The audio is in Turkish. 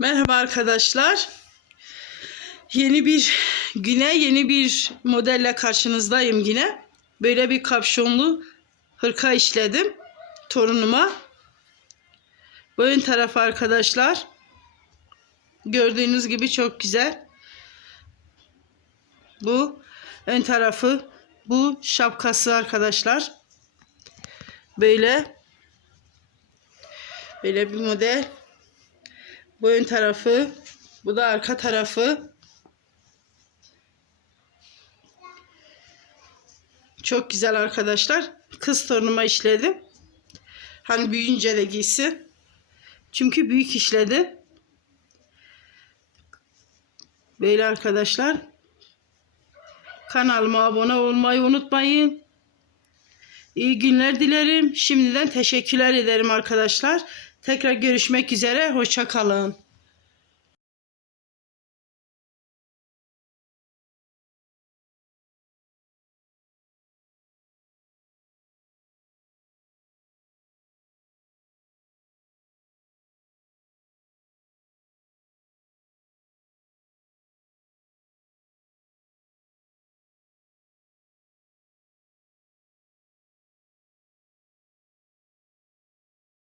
Merhaba arkadaşlar. Yeni bir güne yeni bir modelle karşınızdayım yine. Böyle bir kapşonlu hırka işledim torunuma. Bu ön tarafı arkadaşlar. Gördüğünüz gibi çok güzel. Bu ön tarafı. Bu şapkası arkadaşlar. Böyle. Böyle bir model. Bu ön tarafı. Bu da arka tarafı. Çok güzel arkadaşlar. Kız torunuma işledim. Hani büyüyünce de giysin. Çünkü büyük işledim. Böyle arkadaşlar. Kanalıma abone olmayı unutmayın. İyi günler dilerim. Şimdiden teşekkürler ederim arkadaşlar. Tekrar görüşmek üzere. Hoşça kalın.